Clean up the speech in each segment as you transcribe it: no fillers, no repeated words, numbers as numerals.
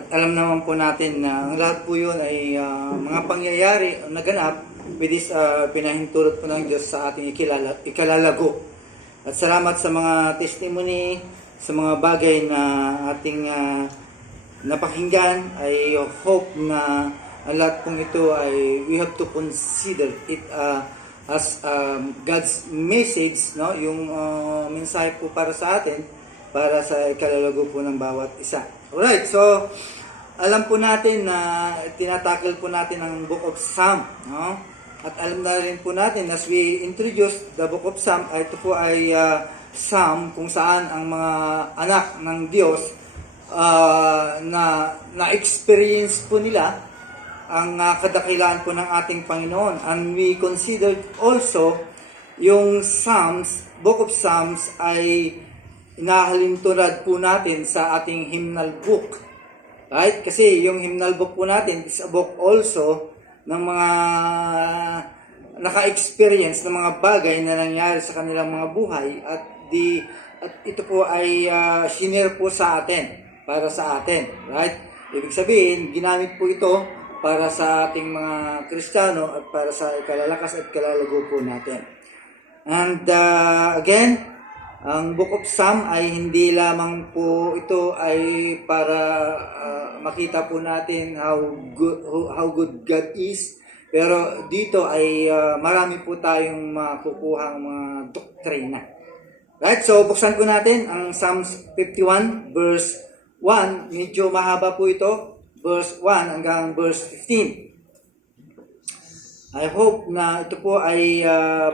At alam naman po natin na ang lahat po yun ay mga pangyayari o naganap with this pinahintulot po ng Diyos sa ating ikalalago. At salamat sa mga testimony, sa mga bagay na ating napakinggan. I hope na ang lahat pong ito ay we have to consider it as God's message, no? Yung mensahe po para sa atin, para sa ikalalago po ng bawat isa. Alright, so alam po natin na tinatakil po natin ang Book of Psalm, no? At alam na rin po natin as we introduce the Book of Psalm, ito po ay Psalm kung saan ang mga anak ng Diyos na-experience po nila ang kadakilaan po ng ating Panginoon. And we considered also yung Psalms, Book of Psalms ay inahalintulad po natin sa ating hymnal book. Right? Kasi yung hymnal book po natin is a book also ng mga naka-experience ng mga bagay na nangyari sa kanilang mga buhay at ito po ay shinare po sa atin, para sa atin. Right? Ibig sabihin, ginamit po ito para sa ating mga Kristiyano at para sa ikalalakas at ikalalago po natin. And again, ang Book of Psalm ay hindi lamang po ito ay para makita po natin how good God is, pero dito ay marami po tayong makukuhang mga doktrina. Right? So buksan po natin ang Psalms 51 verse 1, medyo mahaba po ito, verse 1 hanggang verse 15. I hope na ito po ay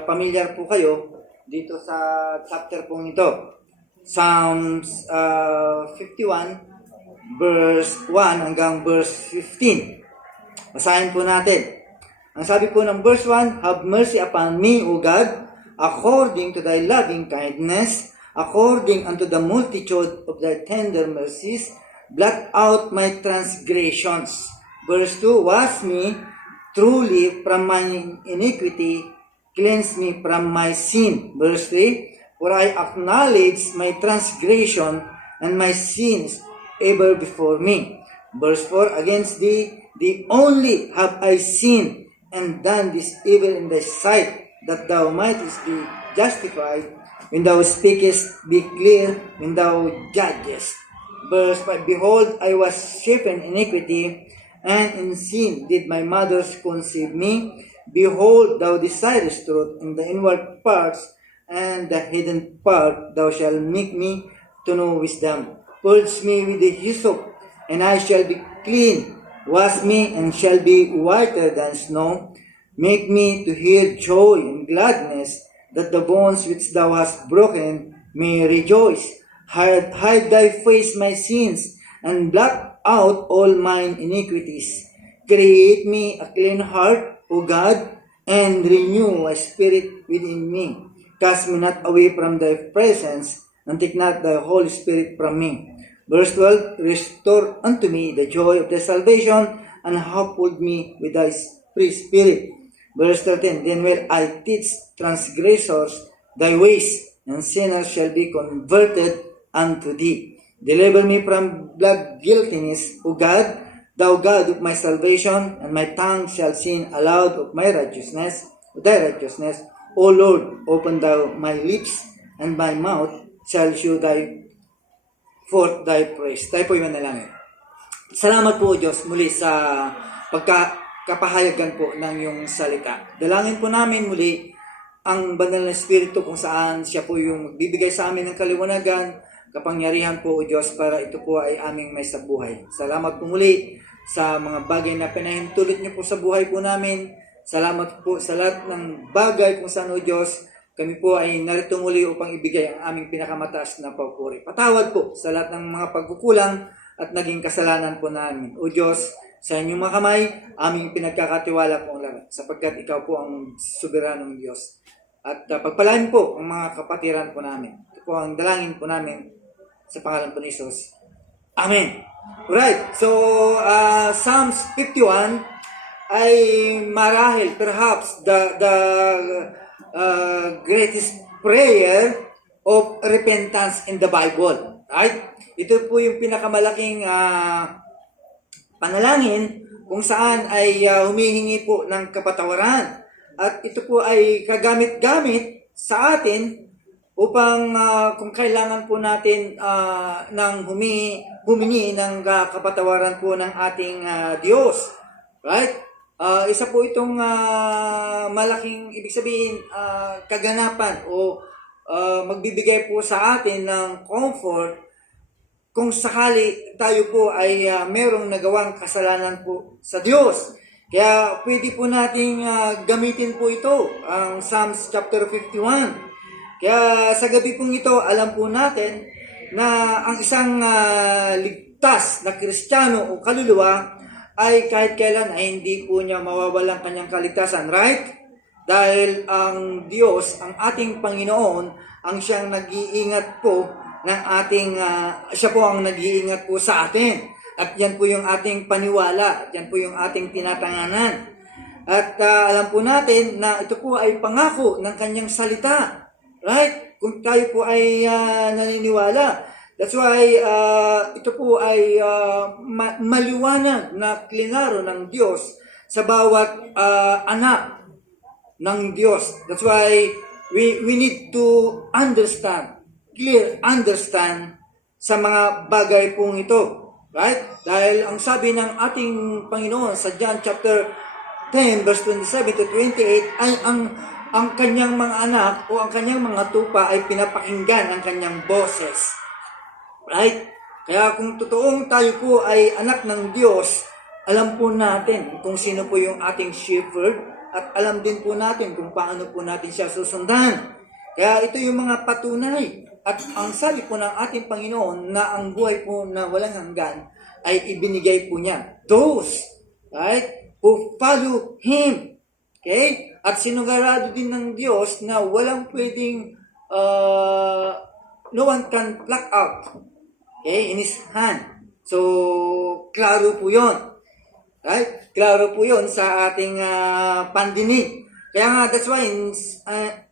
familiar po kayo dito sa chapter pong ito. Psalms 51 verse 1 hanggang verse 15. Basahin po natin. Ang sabi po ng verse 1, "Have mercy upon me, O God, according to thy loving kindness, according unto the multitude of thy tender mercies, blot out my transgressions." Verse 2, "Wash me truly from my iniquity, cleanse me from my sin." Verse 3, "For I acknowledge my transgression, and my sins ever before me." Verse 4, "Against thee only have I sinned, and done this evil in thy sight, that thou mightest be justified. When thou speakest, be clear. When thou judgest." Verse 5, "Behold, I was shapen in iniquity, and in sin did my mother conceive me. Behold, thou desirest truth in the inward parts, and the hidden part thou shalt make me to know wisdom. Purge me with the hyssop, and I shall be clean. Wash me, and shall be whiter than snow. Make me to hear joy and gladness, that the bones which thou hast broken may rejoice. Hide thy face my sins, and blot out all mine iniquities. Create me a clean heart, O God, and renew a spirit within me. Cast me not away from thy presence, and take not thy Holy Spirit from me." Verse 12, "Restore unto me the joy of thy salvation, and uphold me with thy free spirit." Verse 13, "Then will I teach transgressors thy ways, and sinners shall be converted unto thee. Deliver me from blood guiltiness, O God, thou God of my salvation, and my tongue shall sing aloud of my righteousness, thy righteousness. O Lord, open thou my lips, and my mouth shall shew forth thy praise." Tayo po yung manalangin. Salamat po, Diyos, muli sa pagkakapahayagan po ng iyong salita. Dalangin po namin muli ang banal na Espiritu kung saan siya po yung bibigay sa amin ng kaliwanagan, kapangyarihan po, O Diyos, para ito po ay aming may sa buhay. Salamat po muli sa mga bagay na pinahintulot niyo po sa buhay po namin. Salamat po sa lahat ng bagay kung saan, O Diyos, kami po ay narito muli upang ibigay ang aming pinakamataas na papuri. Patawad po sa lahat ng mga pagkukulang at naging kasalanan po namin. O Diyos, sa inyong mga kamay, aming pinagkakatiwala po ang lahat, sapagkat ikaw po ang soberanong Diyos. At pagpalain po ang mga kapatiran po namin. Ito po ang dalangin po namin sa pangalan po ni Jesus. Amen. Alright, so Psalms 51 ay marahil perhaps the greatest prayer of repentance in the Bible. Right? Ito po yung pinakamalaking panalangin kung saan ay humihingi po ng kapatawaran. At ito po ay kagamit-gamit sa atin upang kung kailangan po natin ng humingi ng kapatawaran po ng ating Diyos. Right? Isa po itong malaking, ibig sabihin, kaganapan o magbibigay po sa atin ng comfort kung sakali tayo po ay merong nagawang kasalanan po sa Diyos. Kaya pwede po nating gamitin po ito, ang Psalms chapter 51. Kaya sa gabi pong ito, alam po natin na ang isang ligtas na Kristiyano o kaluluwa ay kahit kailan ay hindi po niya mawawalan kanyang kaligtasan, right? Dahil ang Diyos, ang ating Panginoon, ang siyang nag-iingat po ng ating, siya po ang nag-iingat po sa atin. At yan po yung ating paniwala, at yan po yung ating tinatanganan. At alam po natin na ito po ay pangako ng kanyang salita. Right? Kung tayo po ay naniniwala. That's why ito po ay maliwanag na klinaro ng Diyos sa bawat anak ng Diyos. That's why we need to understand, understand sa mga bagay pong ito. Right? Dahil ang sabi ng ating Panginoon sa John chapter 10 verse 27 to 28 ay ang kanyang mga anak o ang kanyang mga tupa ay pinapakinggan ang kanyang boses. Right? Kaya kung totoong tayo po ay anak ng Diyos, alam po natin kung sino po yung ating shepherd at alam din po natin kung paano po natin siya susundan. Kaya ito yung mga patunay. At ang sabi po ng ating Panginoon na ang buhay po na walang hanggan ay ibinigay po niya. Those, right, who follow Him. Okay? At sinugarado din ng Diyos na walang pwedeng, no one can pluck out. Okay? In His hand. So, klaro po yun. Right? Klaro po yun sa ating pandinig. Kaya nga, that's why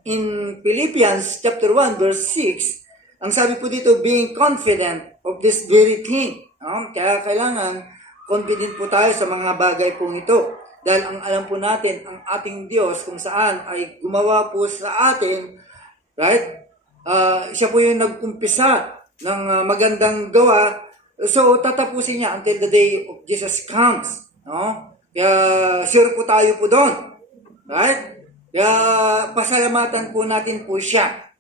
in Philippians chapter 1 verse 6, ang sabi po dito, being confident of this very thing. Kaya kailangan confident po tayo sa mga bagay pong ito. Dahil ang alam po natin, ang ating Diyos kung saan ay gumawa po sa atin, right? Siya po yung nag-umpisa ng magandang gawa. So, tatapusin niya until the day of Jesus comes. No? Kaya sure po tayo po doon. Right? Kaya pasalamatan po natin po siya.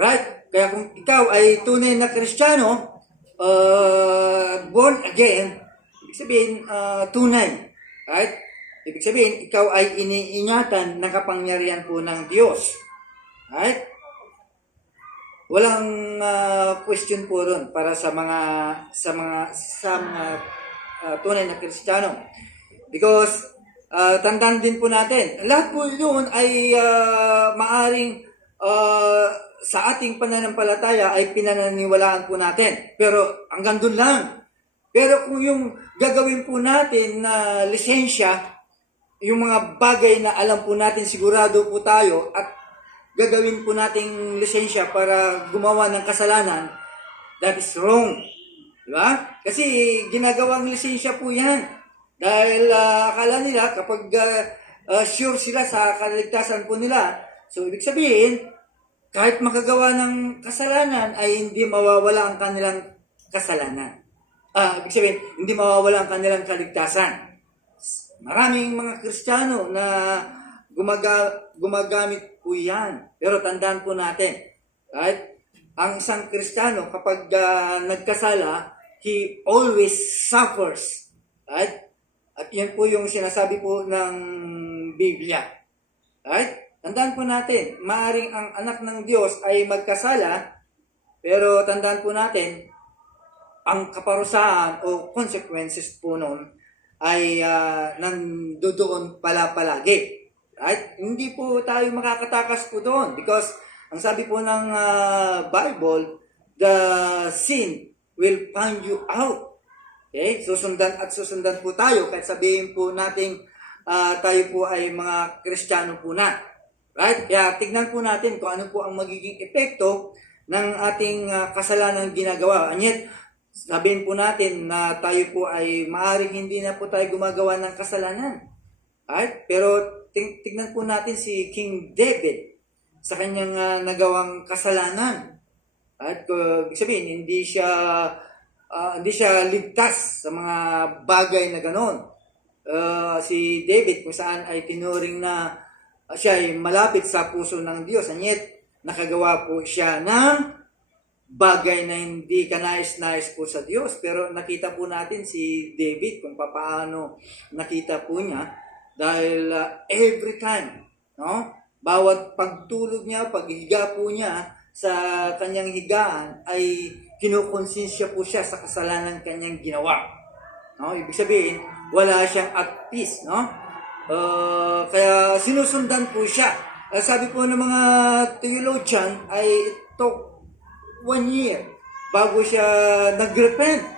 Right? Kaya kung ikaw ay tunay na Kristiyano, born again, ibig sabihin, tunay. Right? Ibig sabihin, ikaw ay iniingatan ng kapangyarihan po ng Diyos. Right? Walang question po ron para sa mga tunay na Kristiyano. Because tandaan din po natin, lahat po yun ay maaring sa ating pananampalataya ay pinananiwalaan po natin. Pero hanggang doon lang. Pero kung yung gagawin po natin na lisensya, yung mga bagay na alam po natin sigurado po tayo at gagawin po nating lisensya para gumawa ng kasalanan, that is wrong. Diba? Kasi ginagawang lisensya po yan. Dahil akala nila kapag sure sila sa kaligtasan po nila, so ibig sabihin, kahit makagawa ng kasalanan ay hindi mawawala ang kanilang kasalanan. Ibig sabihin, hindi mawawala ang kanilang kaligtasan. Maraming mga Kristiyano na gumagamit po yan. Pero tandaan po natin, right? Ang isang Kristiyano kapag nagkasala, he always suffers. Right? At yan po yung sinasabi po ng Biblia. Right? Tandaan po natin, maaring ang anak ng Diyos ay magkasala, pero tandaan po natin, ang kaparusahan o consequences po nun ay nandoon pala palagi. Right? Hindi po tayo makakatakas po doon because ang sabi po ng Bible, the sin will find you out. Okay? Susundan po tayo kahit sabihin po natin tayo po ay mga Kristiyano po na. Right? Kaya tignan po natin kung ano po ang magiging epekto ng ating kasalanang ginagawa. And yet, sabihin po natin na tayo po ay maaaring hindi na po tayo gumagawa ng kasalanan. Right? Pero tignan po natin si King David sa kanyang nagawang kasalanan. At ibig sabihin, hindi siya ligtas sa mga bagay na gano'n. Si David kung saan ay tinuring na siya ay malapit sa puso ng Diyos. And yet, nakagawa po siya ng bagay na hindi kanais-nais po sa Diyos. Pero nakita po natin si David kung paano nakita po niya. Dahil every time, no? Bawat pagtulog niya, paghiga po niya sa kanyang higaan ay kinukonsensya po siya sa kasalanan kanyang ginawa. No? Ibig sabihin, wala siyang at peace. No? Kaya sinusundan po siya. Sabi po ng mga theologian ay it took 1 year bago siya nag-repent.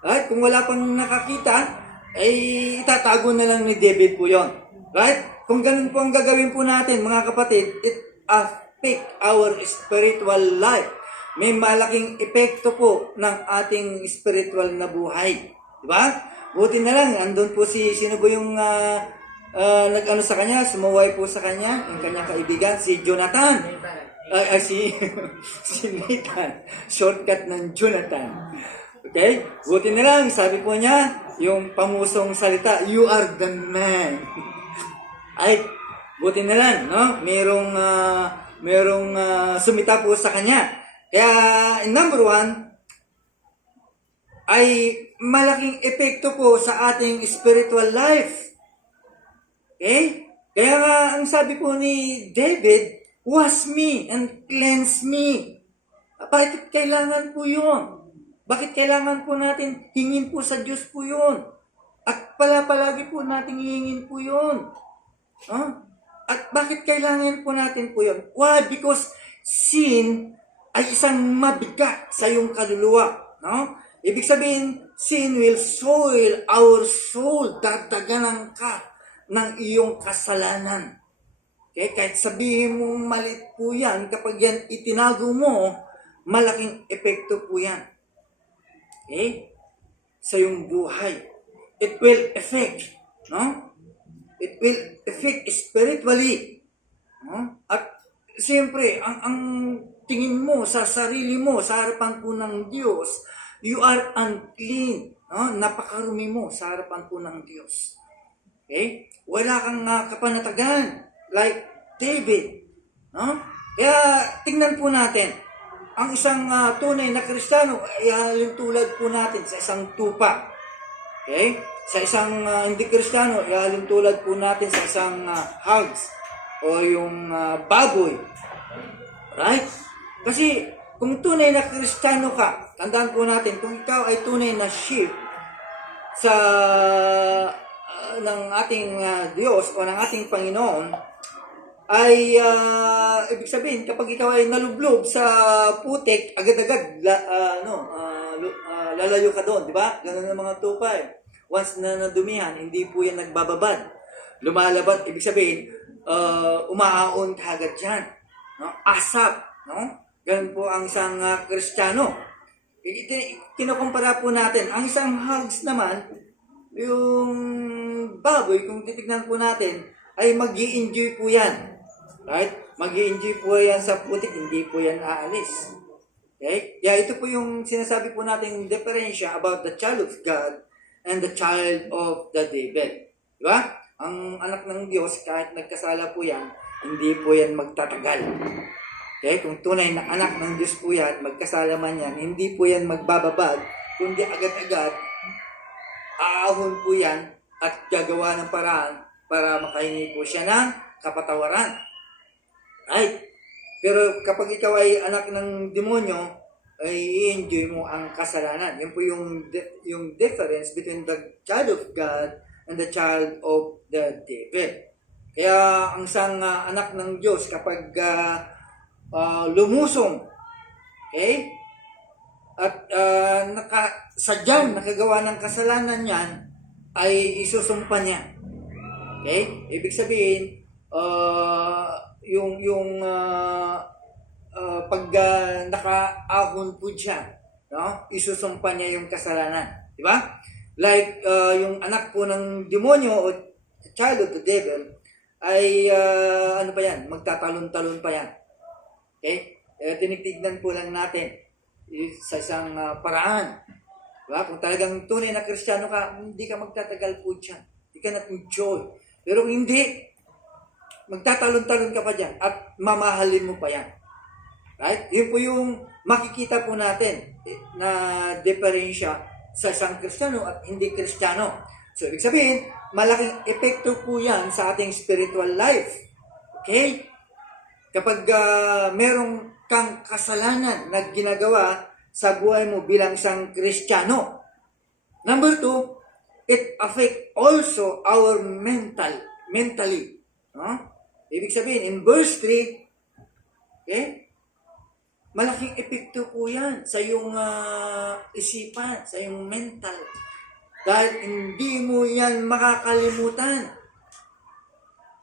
Right? Kung wala pang nakakita, ay itatago na lang ni David po yon. Right? Kung ganun po ang gagawin po natin, mga kapatid, it affect our spiritual life. May malaking epekto po ng ating spiritual na buhay. Diba? Buti na lang, andun po sino po yung nag-ano sa kanya, sumuway po sa kanya, yung kanyang kaibigan, si Jonathan. Si Nathan. Shortcut ng Jonathan. Okay? Buti na lang, sabi po niya, yung pamusong salita, you are the man. Ay, buti na lang, no? Merong sumita po sa kanya. Kaya, number 1, ay malaking epekto po sa ating spiritual life. Okay? Kaya nga, ang sabi po ni David, wash me and cleanse me. Bakit kailangan po yun? Bakit kailangan po natin hingin po sa Diyos po yun? At palagi po natin hingin po yun. Huh? At bakit kailangan po natin po yun? Why? Because sin ay isang mabigat sa iyong kaluluwa. No? Ibig sabihin, sin will soil our soul. Dadaganan ka ng iyong kasalanan. Okay? Kahit sabihin mo malit po yan, kapag yan itinago mo, malaking epekto po yan. Okay? Sa iyong buhay. It will affect, no? It will affect spiritually. No? At siyempre, ang tingin mo sa sarili mo, sa harapan po ng Diyos, you are unclean. No? Napakarumi mo sa harapan po ng Diyos. Okay? Wala kang kapanatagan like David. No? Kaya tingnan po natin, ang isang tunay na Kristiyano ay halintulad po natin sa isang tupa. Okay? Sa isang hindi Kristiyano, ay halintulad po natin sa isang hogs o yung baboy. Right? Kasi kung tunay na Kristiyano ka, tandaan po natin, kung ikaw ay tunay na sheep sa ng ating Diyos o ng ating Panginoon, ay ibig sabihin, kapag ikaw ay nalublob sa putik, agad-agad lalayo ka doon, di ba? Ganun ang mga tupa eh. Once na nadumihan, hindi po yan nagbababad. Lumalabas, ibig sabihin, umaaon ka agad dyan. No? Asap. No? Ganun po ang isang Kristiyano. Kinukumpara po natin. Ang isang hogs naman, yung baboy, kung titignan po natin, ay mag-i-enjoy po yan. Right? Mag-i-enjoy po yan sa putik, hindi po yan aalis. Okay? Kaya ito po yung sinasabi po natin diferensya about the child of God and the child of the devil. Diba? Ang anak ng Diyos, kahit nagkasala po yan, hindi po yan magtatagal. Okay? Kung tunay na anak ng Diyos po yan, magkasala man yan, hindi po yan magbababad, kundi agad-agad, aahon po yan at gagawa ng paraan para makahingi po siya ng kapatawaran. Right? Pero kapag ikaw ay anak ng demonyo, ay i-enjoy mo ang kasalanan. Yan po yung difference between the child of God and the child of the devil. Kaya ang isang anak ng Diyos, kapag lumusong, okay? At sadyang nakagawa ng kasalanan niyan, ay isusumpa niya. Okay? Ibig sabihin, pag nakaahon po siya, no? Isusumpa niya yung kasalanan. Di ba? Like, yung anak po ng demonyo o child of the devil, ay, ano pa yan? Magtatalon-talon pa yan. Okay? Tinitignan po lang natin sa isang paraan. Diba? Kung talagang tunay na Kristiyano ka, hindi ka magtatagal po dyan. Hindi ka na-enjoy. Pero hindi, magtatalon-talon ka pa dyan at mamahalin mo pa yan. Right? Yun po yung makikita po natin na diferensya sa isang Kristiyano at hindi Kristiyano. So, ibig sabihin, malaking epekto po yan sa ating spiritual life. Okay? Kapag merong kang kasalanan na ginagawa sa buhay mo bilang isang Kristiyano. Number 2, it affect also our mentally. No? Ibig sabihin, in verse 3, okay, malaking epekto po yan sa iyong isipan, sa iyong mental. Dahil hindi mo yan makakalimutan.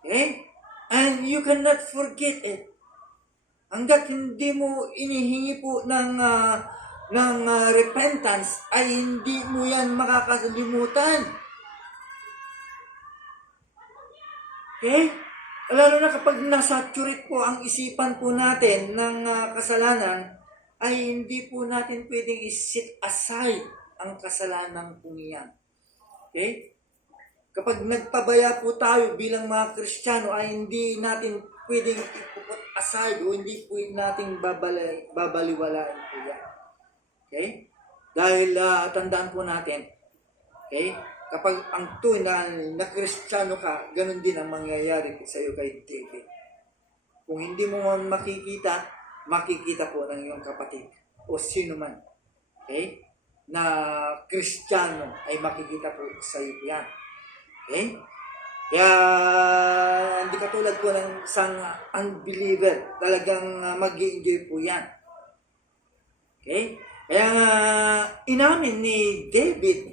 Okay? And you cannot forget it. Hanggat hindi mo inihingi po ng repentance, ay hindi mo yan makakalimutan. Okay? Lalo na kapag nasaturate po ang isipan po natin ng kasalanan, ay hindi po natin pwedeng i-set aside ang kasalanan po niyan. Okay? Kapag nagpabaya po tayo bilang mga Kristiyano, ay hindi natin pwedeng i-put aside o hindi po natin babaliwalaan po yan. Okay? Dahil tandaan po natin, okay? Kapag ang tunay na Kristiyano ka, ganun din ang mangyayari sa iyo kay David. Kung hindi mo man makikita po ng iyong kapatid o sino man, okay, na Kristiyano ay makikita po sa iyo yan. Okay? Kaya hindi katulad po ng isang unbeliever, talagang mag-i-enjoy po yan. Okay? Kaya inamin ni David,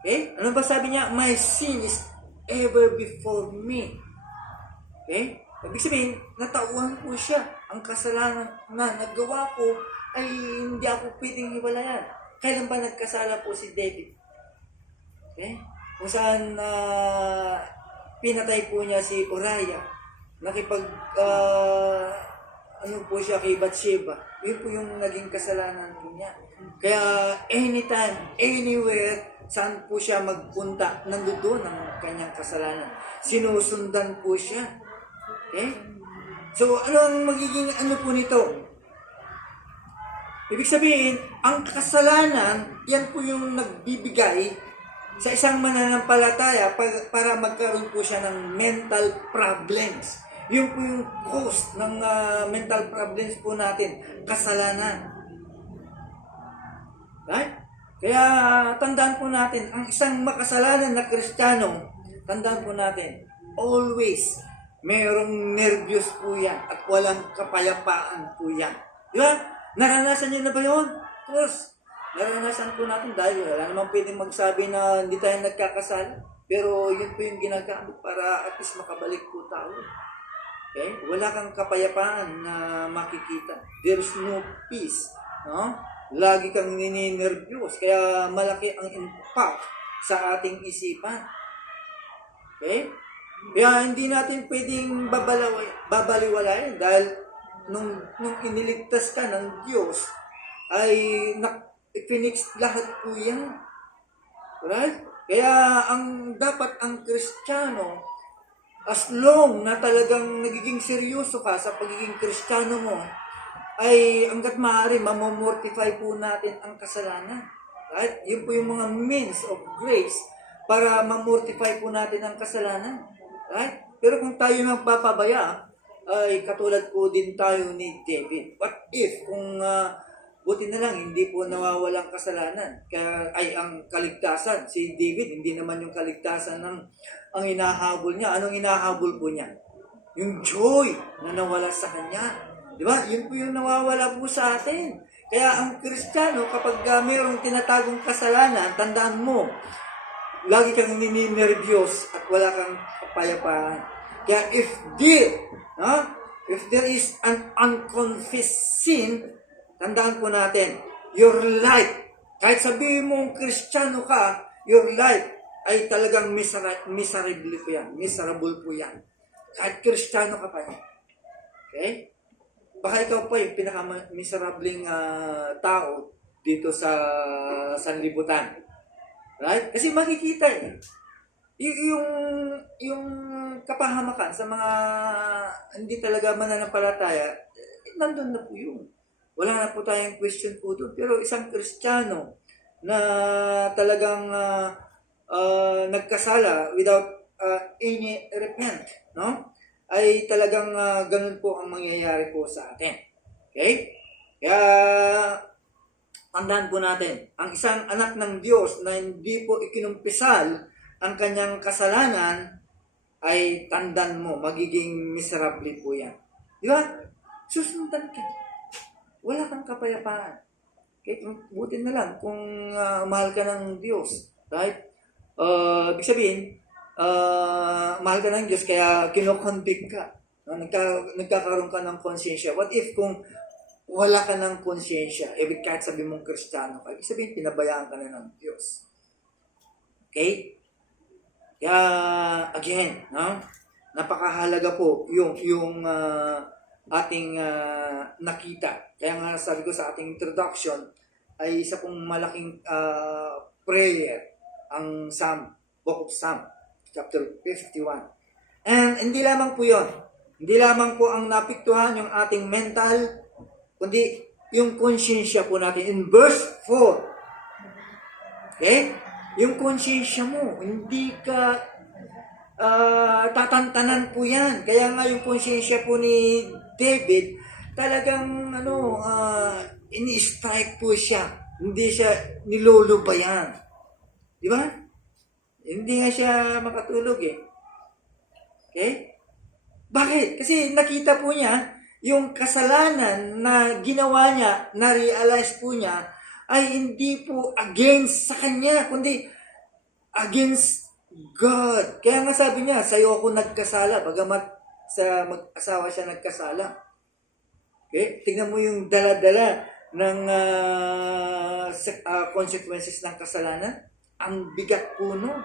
okay? Ano ba sabi niya? My sin is ever before me. Okay? Ibig sabihin, natauhan po siya. Ang kasalanan na nagawa ko ay hindi ako pwedeng hiwalayan. Kailan ba nagkasala po si David? Okay? Kung saan pinatay po niya si Uriah. Nakipag ano po siya kay Bathsheba. Yun po yung naging kasalanan niya. Kaya anytime, anywhere, saan po siya magpunta, nandoon ang kanyang kasalanan. Sinusundan po siya. Okay? So, ano ang magiging ano po nito? Ibig sabihin, ang kasalanan, yan po yung nagbibigay sa isang mananampalataya para magkaroon po siya ng mental problems. Yun po yung cause ng mental problems po natin, kasalanan. Right? Kaya tandaan po natin, ang isang makasalanan na Kristiyano, tandaan po natin, always, mayroong nervyos po yan at walang kapayapaan po yan. Di ba? Naranasan niyo na ba yun? Of course. Naranasan po natin dahil wala naman pwedeng magsabi na hindi tayo nagkakasala. Pero yun po yung ginagamit para at least makabalik po tayo. Okay? Wala kang kapayapaan na makikita. There's no peace. No? Lagi kang nininervyos. Kaya malaki ang impact sa ating isipan. Okay? Kaya hindi natin pwedeng babaliwalayin dahil nung iniligtas ka ng Diyos ay i-finish lahat po yan. Right? Kaya dapat ang Kristiyano, as long na talagang nagiging seryoso ka sa pagiging Kristiyano mo, ay hanggat maaari, mamomortify po natin ang kasalanan. Right? Yun po yung mga means of grace para mamortify po natin ang kasalanan. Right? Pero kung tayo magpapabaya, ay katulad po din tayo ni David. What if kung buti na lang, hindi po nawawalang kasalanan. Kaya ay ang kaligtasan. Si David, hindi naman yung kaligtasan ng ang hinahabol niya. Anong hinahabol po niya? Yung joy na nawala sa kanya. Di ba? Yun po yung nawawala po sa atin. Kaya ang Kristiyano, kapag mayroong tinatagong kasalanan, tandaan mo, lagi kang nininervyos at wala kang kapayapaan. Kaya if there is an unconfessed sin, tandaan po natin, your life, kahit sabihin mong Kristiyano ka, your life ay talagang miserable po yan. Miserable po yan. Kahit Kristiyano ka pa yan. Okay? Baka ikaw pa yung pinaka-miserableng tao dito sa sanlibutan. Right? Kasi makikita yung kapahamakan sa mga hindi talaga mananampalataya, nandun na po yun. Wala na po tayong question po doon. Pero isang Kristiyano na talagang nagkasala without any repent, no? Ay talagang ganun po ang mangyayari po sa atin. Okay? Kaya, tandaan po natin, ang isang anak ng Diyos na hindi po ikinumpisal ang kanyang kasalanan, ay tandaan mo, magiging miserable po yan. Di ba? Susundan ka. Wala kang kapayapaan. Okay? Buti na lang kung mahal ka ng Diyos. Right? Ibig sabihin, mahal ka ng Diyos, kaya kinokonvict ka. No? Nagkakaroon ka ng konsensya. What if kung wala ka ng konsensya, kahit sabi mong Kristiyano ka, ibig sabihin, pinabayaan ka na ng Diyos. Okay? Kaya, again, no? Napakahalaga po yung ating nakita. Kaya nga sabi ko sa ating introduction, ay isa pong malaking prayer ang Book of Psalm, chapter 51. And hindi lamang po yun. Hindi lamang po ang napiktuhan yung ating mental, kundi yung konsyensya po natin. In verse 4, okay? Yung konsyensya mo, hindi ka tatantanan po yan. Kaya nga yung konsyensya po ni David, talagang ini-strike po siya. Hindi siya nilulubayan. Di ba? Hindi nga siya makatulog Okay? Bakit? Kasi nakita po niya yung kasalanan na ginawa niya, na-realize po niya, ay hindi po against sa kanya, kundi against God. Kaya nga sabi niya, sa'yo ako nagkasala, bagamat sa mag-asawa siya nagkasala. Okay? Tingnan mo yung dala-dala ng consequences ng kasalanan. Ang bigat po nun.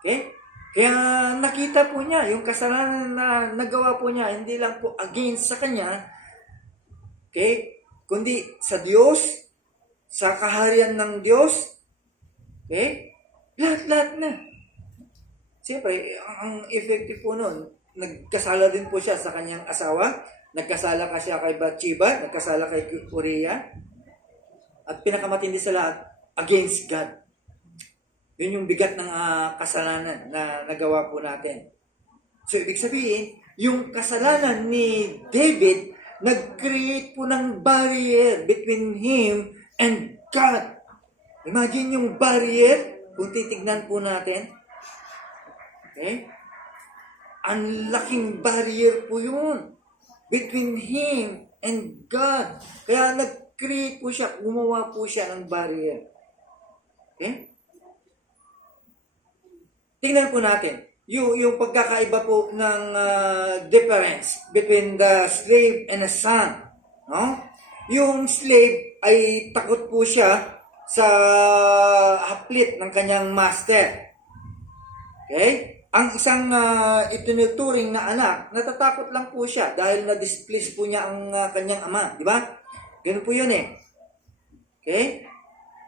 Okay? Kaya nakita po niya, yung kasalanan na nagawa po niya, hindi lang po against sa kanya, okay? Kundi sa Diyos, sa kaharian ng Diyos, okay? Lahat-lahat na. Siyempre, ang effective po nun, nagkasala din po siya sa kanyang asawa, nagkasala ka siya kay Bathsheba, nagkasala kay Uriah, at pinakamatindi sa lahat, against God. Yun yung bigat ng kasalanan na nagawa po natin. So, ibig sabihin, yung kasalanan ni David, nag-create po ng barrier between him and God. Imagine yung barrier, kung titignan po natin. Okay? Ang laking barrier po yun between him and God. Kaya nag-create po siya, gumawa po siya ng barrier. Okay? Tingnan po natin, yung pagkakaiba po ng difference between the slave and the son. No? Yung slave ay takot po siya sa haplit ng kanyang master. Okay? Ang isang itinuturing na anak, natatakot lang po siya dahil na-displease po niya ang kanyang ama. Di ba? Ganun po yun Okay?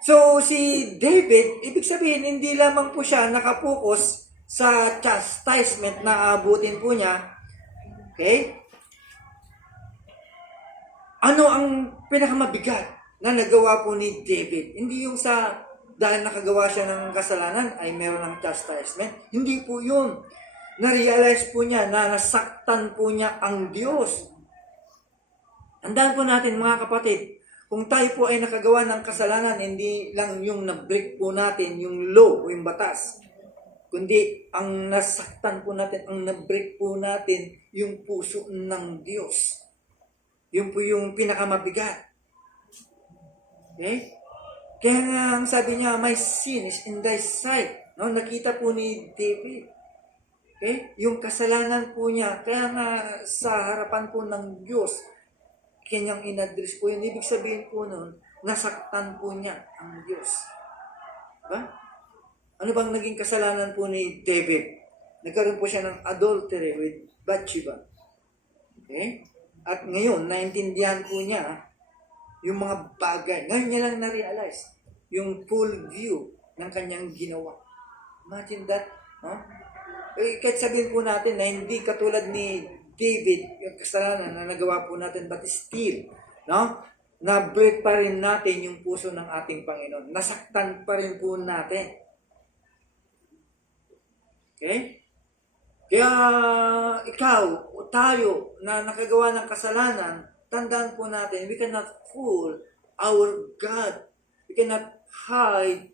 So, si David, ibig sabihin, hindi lamang po siya nakapokus sa chastisement na abutin po niya. Okay? Ano ang pinakamabigat na nagawa po ni David? Hindi yung dahil nakagawa siya ng kasalanan ay meron ng chastisement. Hindi po yun. Na-realize po niya na nasaktan po niya ang Diyos. Tandaan po natin mga kapatid, kung tayo po ay nakagawa ng kasalanan, hindi lang yung na-break po natin yung law o yung batas, kundi ang nasaktan po natin, ang na-break po natin yung puso ng Diyos. Yun po yung pinakamabigat. Okay? Kaya nga ang sabi niya, my sin is in thy sight. No? Nakita po ni David. Okay? Yung kasalanan po niya, kaya nga sa harapan po ng Diyos, kanyang inaddress po yun. Ibig sabihin po nun, nasaktan po niya ang Diyos. Diba? Ano bang naging kasalanan po ni David? Nagkaroon po siya ng adultery with Bathsheba. Okay? At ngayon, naintindihan po niya yung mga bagay. Ngayon niya lang na-realize yung full view ng kanyang ginawa. Imagine that. Huh? Kahit sabihin po natin na hindi katulad ni David, yung kasalanan na nagawa po natin, but still, no? Na-break pa rin natin yung puso ng ating Panginoon. Nasaktan pa rin po natin. Okay? Kaya ikaw o tayo na nakagawa ng kasalanan, tandaan po natin, we cannot fool our God. We cannot hide,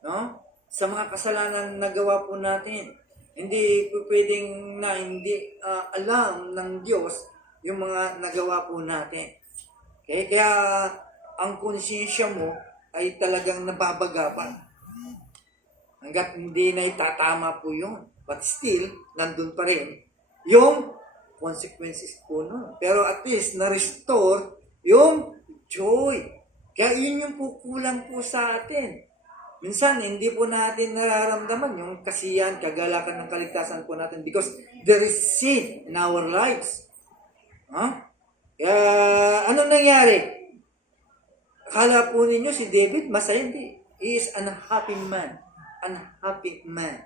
no? Sa mga kasalanan na nagawa po natin. Hindi po pwedeng na hindi alam ng Diyos yung mga nagawa po natin. Okay? Kaya ang konsyensya mo ay talagang nababagapan. Hanggat hindi na itatama po yun. But still, nandun pa rin yung consequences po nun. Pero at least, na-restore yung joy. Kaya yun yung po kulang po sa atin. Minsan, hindi po natin nararamdaman yung kasiyahan, kagalakan ng kaligtasan po natin because there is sin in our lives. Huh? Kaya, anong nangyari? Akala po ninyo si David, masaya hindi. He is an unhappy man. Unhappy man.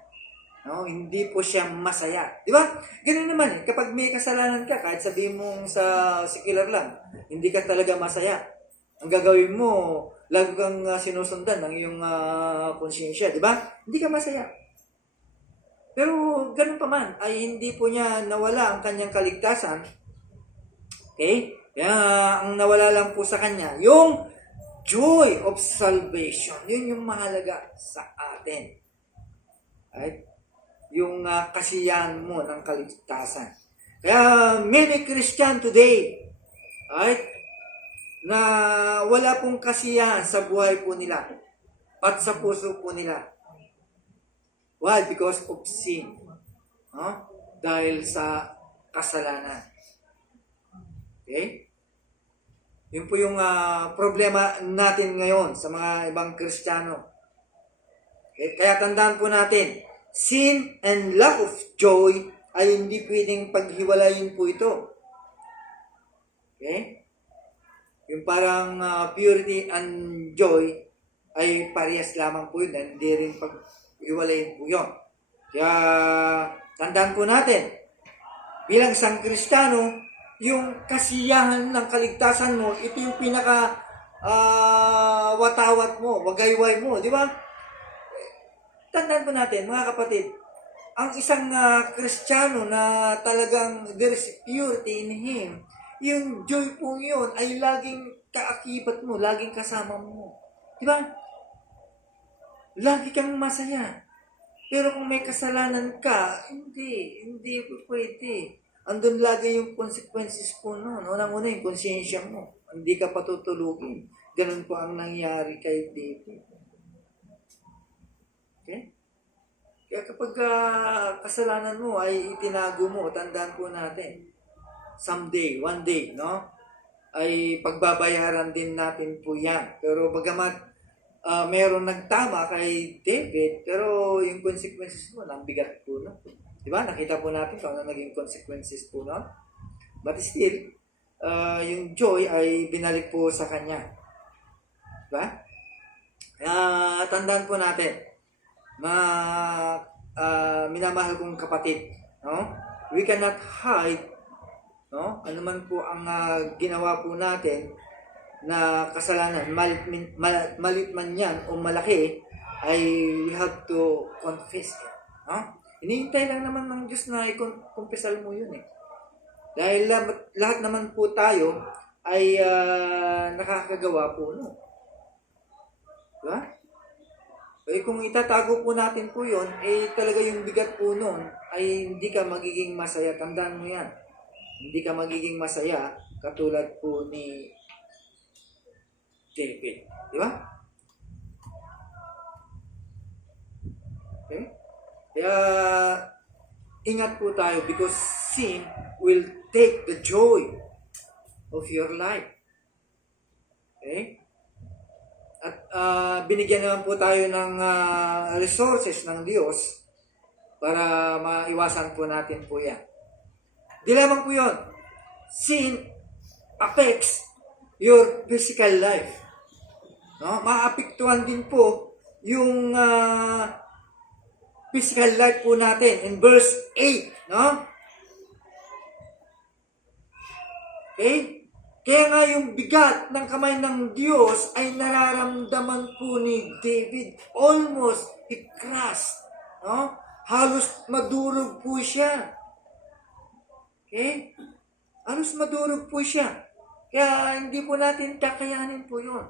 No, hindi po siya masaya. Di ba? Ganun naman eh. Kapag may kasalanan ka, kahit sabihin mong sa secular lang, hindi ka talaga masaya. Ang gagawin mo, lagi kang sinusundan ng iyong konsyensya. Di ba? Hindi ka masaya. Pero ganun pa man, ay hindi po niya nawala ang kanyang kaligtasan. Okay? Kaya ang nawala lang po sa kanya, yung joy of salvation. Yun yung mahalaga sa atin. Right? Yung kasiyahan mo ng kaligtasan. Kaya many Christian today, right, na wala pong kasiyahan sa buhay po nila at sa puso po nila. Why? Because of sin. Dahil sa kasalanan. Okay? Yun po yung problema natin ngayon sa mga ibang Kristiyano. Okay? Kaya tandaan po natin, sin and lack of joy ay hindi pwedeng paghiwalayin po ito. Okay? Yung parang purity and joy ay parehas lamang po yun. Hindi rin paghiwalayin po yun. Kaya tandaan po natin, bilang isang Kristiyano, yung kasiyahan ng kaligtasan mo, ito yung pinaka watawat mo, wagayway mo, di ba? Tandaan po natin, mga kapatid, ang isang Kristiyano na talagang there is purity in him, yung joy po yun ay laging kaakibat mo, laging kasama mo. Di ba? Lagi kang masaya. Pero kung may kasalanan ka, hindi pwede. Andun lagi yung consequences po noon. Unang-una yung konsyensya mo. Hindi ka patutulugin. Ganun po ang nangyari kay David. Okay? Kaya kapag kasalanan mo ay itinago mo, tandaan po natin, someday, one day, no? Ay pagbabayaran din natin po yan. Pero bagamat meron nagtama kay David, pero yung consequences mo, bigat po, no? Diba? Nakita po natin kung ano naging consequences po, no? But still, yung joy ay binalik po sa kanya. Diba? Tandaan po natin, minamahal kong kapatid, no? We cannot hide, no? Ano man po ang ginawa po natin na kasalanan, malit man yan o malaki, ay we have to confess it, no? Hinihintay lang naman ng Diyos na i-confessal mo yun eh. Dahil lahat naman po tayo ay nakakagawa po, no? Diba? Eh kung itatago po natin po yun, eh talaga yung bigat po nun ay hindi ka magiging masaya. Tandaan mo yan. Hindi ka magiging masaya katulad po ni David. Di ba? Okay? Kaya ingat po tayo because sin will take the joy of your life. Okay? At binigyan naman po tayo ng resources ng Diyos para maiwasan po natin po yan. Di lamang po yun. Sin affects your physical life. No? Maapektuhan din po yung physical life po natin in verse 8. No? Okay? Kaya nga yung bigat ng kamay ng Diyos ay nararamdaman po ni David. Almost he crushed. No? Halos madurog po siya. Okay? Halos madurog po siya. Kaya hindi po natin kakayanin po yun.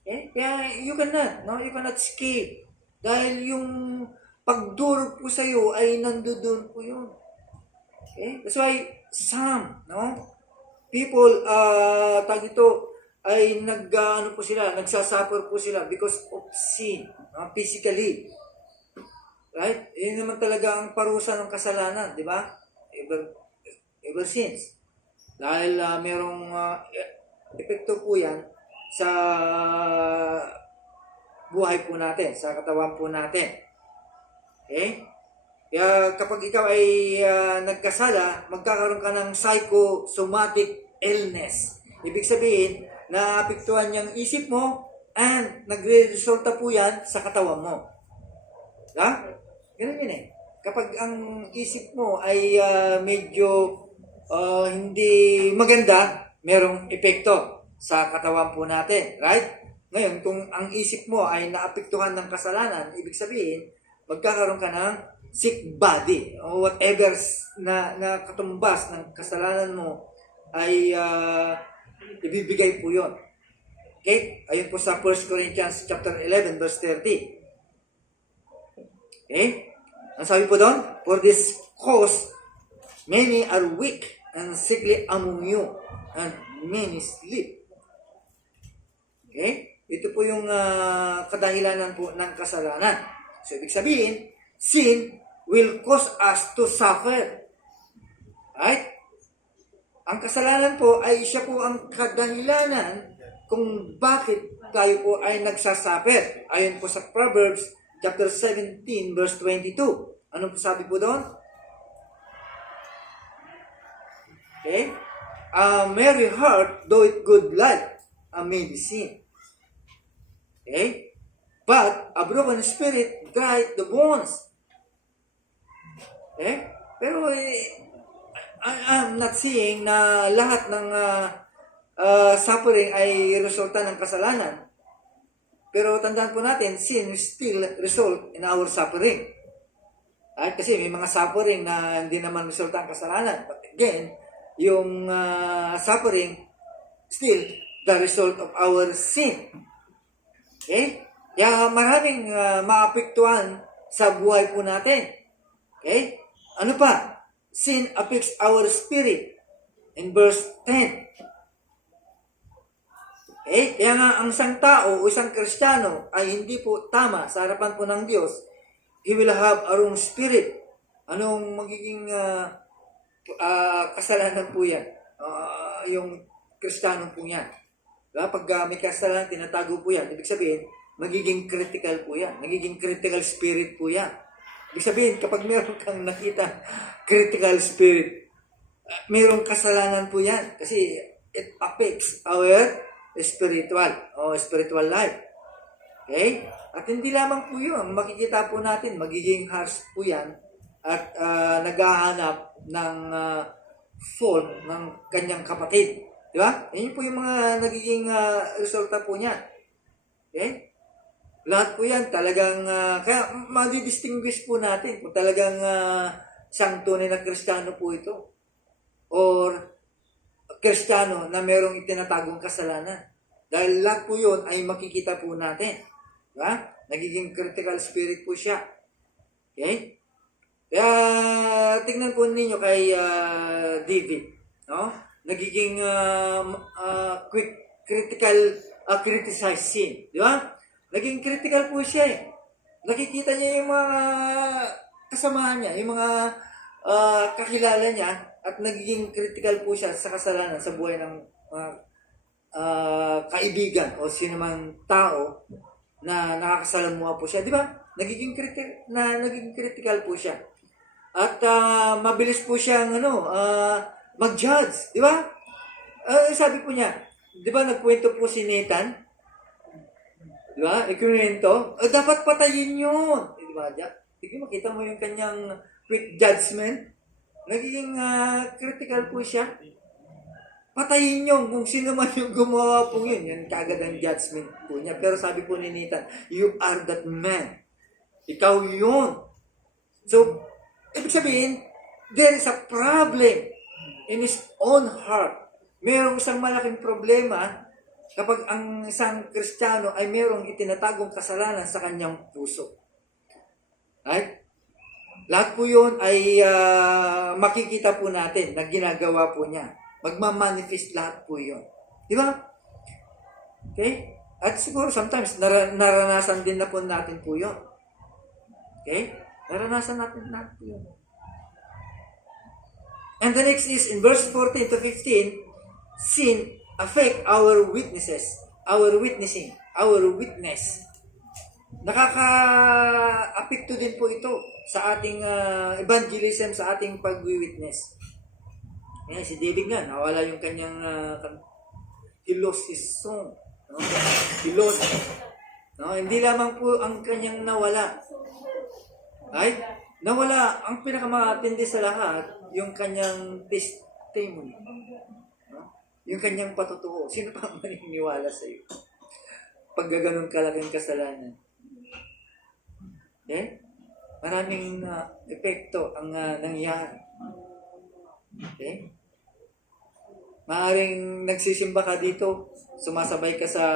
Okay? Kaya you cannot escape. Dahil yung pagdurog po sa iyo ay nandoon po yun. Okay? That's why people, ay nagsasuffer po sila because of sin, physically. Right? Yun naman talaga ang parusa ng kasalanan, di ba? Ever since. Dahil merong epekto po yan sa buhay po natin, sa katawan po natin. Okay? Kaya kapag ikaw ay nagkasala, magkakaroon ka ng psychosomatic illness. Ibig sabihin, naapektuhan yung isip mo and nagre-resulta po yan sa katawan mo. Ha? Ganun yun eh. Kapag ang isip mo ay medyo hindi maganda, merong epekto sa katawan po natin. Right? Ngayon, kung ang isip mo ay naapektuhan ng kasalanan, ibig sabihin, magkakaroon ka ng sick body o whatever na katumbas ng kasalanan mo ay ibibigay po yun. Okay? Ayun po sa 1 Corinthians chapter 11 verse 30. Okay? Ang sabi po doon, for this cause, many are weak and sickly among you, and many sleep. Okay? Ito po yung kadahilanan po ng kasalanan. So, ibig sabihin, sin will cause us to suffer. Right? Ang kasalanan po ay siya po ang kadahilanan kung bakit tayo po ay nagsasuffer. Ayon po sa Proverbs chapter 17 verse 22. Ano po sabi po doon? Okay? A merry heart doeth good like a medicine. Okay? But a broken spirit drieth the bones. Okay? Pero I'm not saying na lahat ng suffering ay resulta ng kasalanan. Pero tandaan po natin, sin still result in our suffering. Kasi may mga suffering na hindi naman resulta ng kasalanan. But again, yung suffering still the result of our sin. Okay? Kaya maraming maapektuhan sa buhay po natin. Okay? Ano pa? Sin affects our spirit. In verse 10. Okay? Kaya nga ang isang tao o isang Kristiyano ay hindi po tama sa harapan po ng Diyos. He will have a wrong spirit. Anong magiging kasalanan po yan? Yung Kristiyano po yan. Pag may kasalanan, tinatago po yan. Ibig sabihin, magiging critical po yan. Magiging critical spirit po yan. Ibig sabihin, kapag meron kang nakita critical spirit, mayroong kasalanan po yan. Kasi it affects our spiritual life. Okay? At hindi lamang po yun. Makikita po natin, magiging harsh po yan at naghahanap ng fault ng kanyang kapatid. Di ba? Yan po yung mga nagiging resulta po niya. Okay? Lahat po yan talagang, kaya madidistinguish po natin kung talagang isang tunay na Kristiyano po ito. Or Kristiyano na merong itinatagong kasalanan. Dahil lahat po yun ay makikita po natin. Diba? Nagiging critical spirit po siya. Okay? Kaya tingnan po ninyo kay David. No? Nagiging criticizing. Di ba? Naging critical po siya eh. Nakikita niya yung mga kasamahan niya, yung mga kakilala niya, at nagiging critical po siya sa kasalanan sa buhay ng mga kaibigan o sino mang tao na nakakasalamuha po siya, di ba? Nagiging critical po siya. At mabilis po siyang mag-judge, di ba? Sabi po niya, di ba nagkwento po si Nathan? Di ba? Ikwento, dapat patayin yun. Di ba? Sige, makita mo yung kanyang quick judgment. Nagiging critical po siya. Patayin niyo kung sino man yung gumawa po yun. Yan kaagad ang judgment po niya. Pero sabi po ni Nathan, you are that man. Ikaw yun. So, ibig sabihin, there is a problem in his own heart. Mayroong isang malaking problema kapag ang isang Kristiyano ay mayroong itinatagong kasalanan sa kanyang puso. Right? Lahat po yun ay makikita po natin na ginagawa po niya. Magmamanifest lahat po yun. Di ba? Okay? At siguro sometimes naranasan din na po natin po yun. Okay? Naranasan natin po yun. And the next is in verse 14 to 15, sin affect our witness. Nakaka-apekto din po ito sa ating evangelism, sa ating pag-witness. Yan, si David nga, nawala yung kanyang, he lost his song. No? He lost. No? Hindi lamang po ang kanyang nawala. Right? Nawala, ang pinakamatindi sa lahat, yung kanyang testimony. No? Yung kanyang patutuo. Sino pa ang maniniwala sa iyo? Pag gano'n kalaking kasalanan. Okay? Maraming epekto ang nangyari. Okay? Maaring nagsisimba ka dito, sumasabay ka sa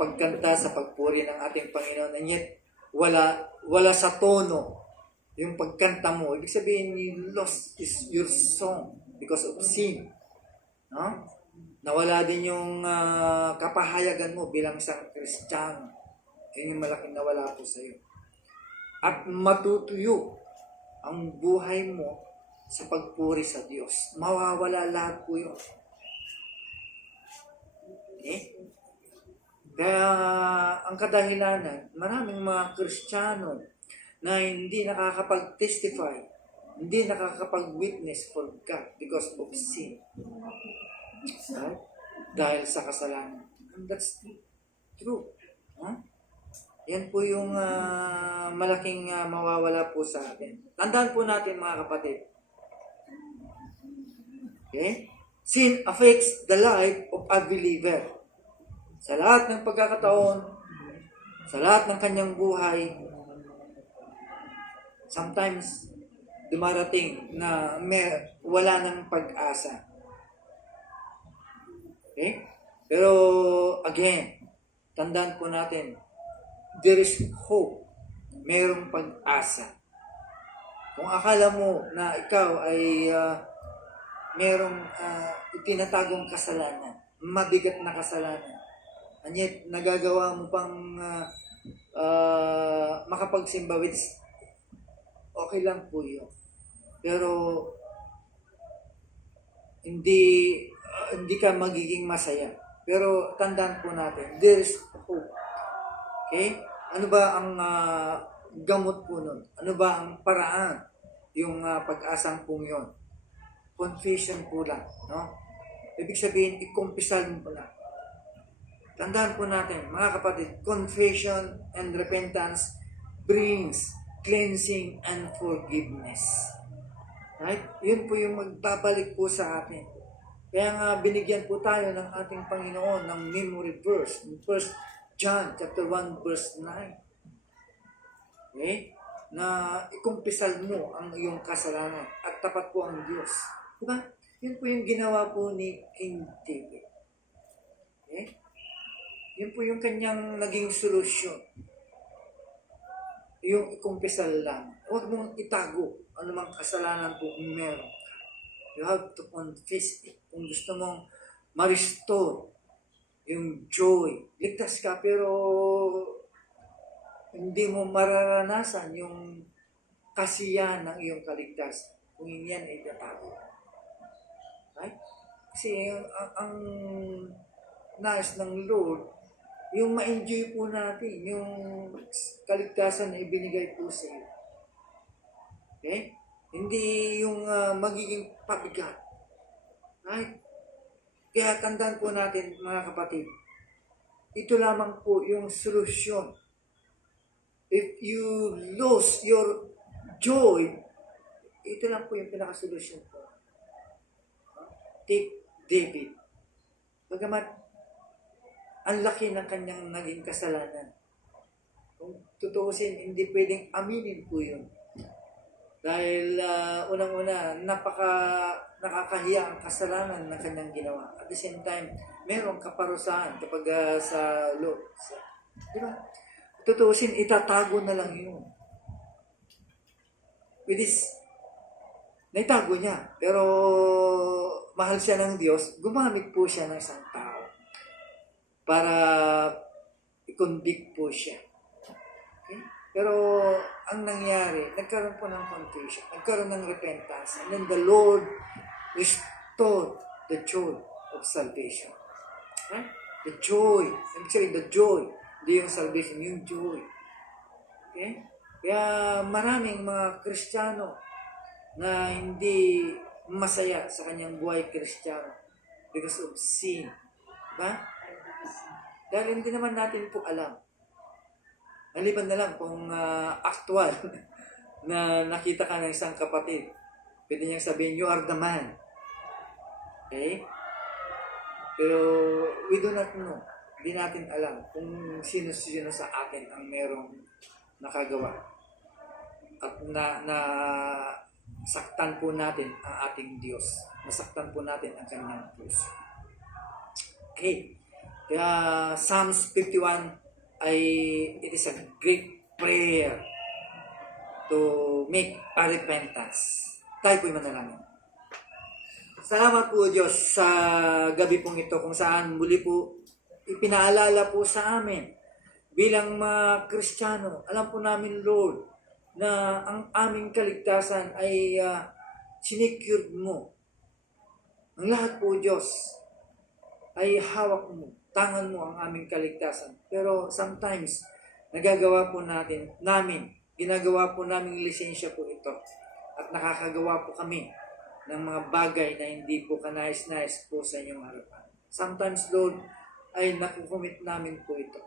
pagkanta, sa pagpuri ng ating Panginoon, and yet wala sa tono yung pagkanta mo. Ibig sabihin, you lost your song because of sin. No? Nawala din yung kapahayagan mo bilang isang Kristiyano. Yun yung malaking nawala po sa iyo. At matutuyo ang buhay mo sa pagpuri sa Diyos. Mawawala lahat po yun. Okay? Kaya ang kadahilanan, maraming mga Kristiyano na hindi nakakapag-testify, hindi nakakapag-witness for God because of sin. Right? Dahil sa kasalanan. And that's true. Huh? Yan po yung malaking mawawala po sa atin. Tandaan po natin mga kapatid. Okay? Sin affects the life of a believer. Sa lahat ng pagkakataon, sa lahat ng kanyang buhay, sometimes dumarating na wala ng pag-asa. Okay? Pero again, tandaan po natin, there is hope. Mayroong pag-asa. Kung akala mo na ikaw ay mayroong itinatagong kasalanan, mabigat na kasalanan, and yet nagagawa mo pang makapagsimba, which okay lang po yun. Pero hindi ka magiging masaya. Pero tandaan po natin, there is hope. Okay? Ano ba ang gamot po nun? Ano ba ang paraan? Yung pag-asang pong yun. Confession po lang. No? Ibig sabihin, ikumpisal mo po lang. Tandaan po natin, mga kapatid, confession and repentance brings cleansing and forgiveness. Right? Yun po yung magbabalik po sa atin. Kaya nga binigyan po tayo ng ating Panginoon ng memory verse. 1 John chapter 1 verse 9. Okay? Na ikumpisal mo ang iyong kasalanan at tapat po ang Diyos. Diba? Yun po yung ginawa po ni King David. Okay? Yun po yung kanyang naging solusyon. Yung ikumpisal lang. Huwag mong itago anumang kasalanan po meron. You have to confess it. Kung gusto mong ma-restore yung joy. Ligtas ka pero hindi mo mararanasan yung kasiyahan ng iyong kaligtasan. kung yan ay tatago. Right? Kasi ang nais ng Lord, yung ma-enjoy po natin, yung kaligtasan na ibinigay po sa iyo. Okay? Hindi yung magiging pabigat. Right? Kaya tandaan po natin, mga kapatid, ito lamang po yung solusyon. If you lose your joy, ito lang po yung pinakasolusyon po. Take David. Bagamat ang laki ng kanyang naging kasalanan. Kung tutuusin, hindi pwedeng aminin po yun. Dahil unang-una, nakakahiya ang kasalanan na kanyang ginawa. At the same time, mayroong kaparusahan kapag sa Lord. Di ba? Tutuusin, itatago na lang yun. With this, naitago niya. Pero mahal siya ng Diyos, gumamit po siya ng isang tao para i-convict po siya. Okay? Pero ang nangyari, nagkaroon po ng confusion, nagkaroon ng repentance, and then the Lord restored the joy of salvation. Right? The joy, actually the joy, hindi yung salvation, yung joy. Okay? Kaya maraming mga Kristiyano na hindi masaya sa kanyang buhay Kristiyano because of sin. Diba? Dahil hindi naman natin po alam. Maliban na lang kung actual na nakita ka ng isang kapatid. Pwede niyang sabihin, you are the man. Okay? Pero we do not know. Hindi natin alam kung sino-sino sa atin ang merong nakagawa. At na saktan po natin ang ating Diyos. Nasaktan po natin ang kanyang puso. Okay. Kaya Psalms 51 it is a great prayer to make a repentance. Tayo po'y manalangin. Salamat po Diyos sa gabi pong ito kung saan muli po ipinaalala po sa amin bilang mga Kristiyano. Alam po namin Lord na ang aming kaligtasan ay sinecured mo. Ang lahat po Diyos ay hawak mo. Tangan mo ang aming kaligtasan. Pero sometimes, ginagawa po namin lisensya po ito. At nakakagawa po kami ng mga bagay na hindi po kanais-nais po sa inyong harapan. Sometimes, Lord, ay nakukumit namin po ito.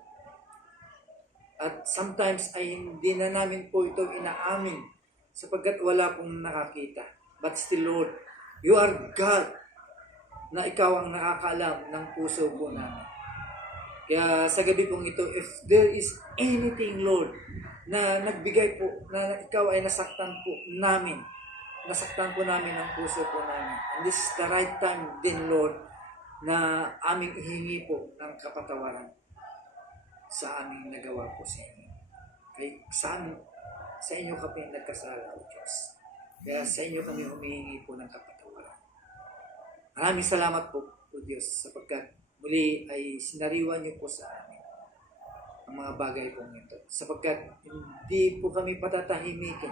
At sometimes ay hindi na namin po ito inaamin sapagkat wala pong nakakita. But still, Lord, you are God na ikaw ang nakakaalam ng puso po namin. Kaya sa gabi pong ito, if there is anything, Lord, na nagbigay po, na ikaw ay nasaktan po namin ang puso po namin. And this is the right time din, Lord, na aming ihingi po ng kapatawaran sa aming nagawa po sa inyo. Kaya sa inyo kami nagkasala, O Diyos. Kaya sa inyo kami humihingi po ng kapatawaran. Maraming salamat po, O Diyos, sapagkat muli ay sinariwan niyo po sa amin ang mga bagay pong ito. Sapagkat hindi po kami patatahimikin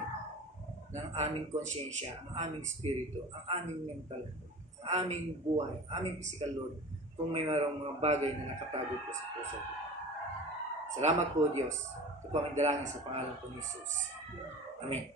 ng aming konsyensya, ang aming spirito, ang aming mental, ang aming buhay, ang aming physical Lord, kung may marong mga bagay na nakatago po sa puso ko. Salamat po Diyos. Ito po ang dalangin sa pangalan po ni Jesus. Amen.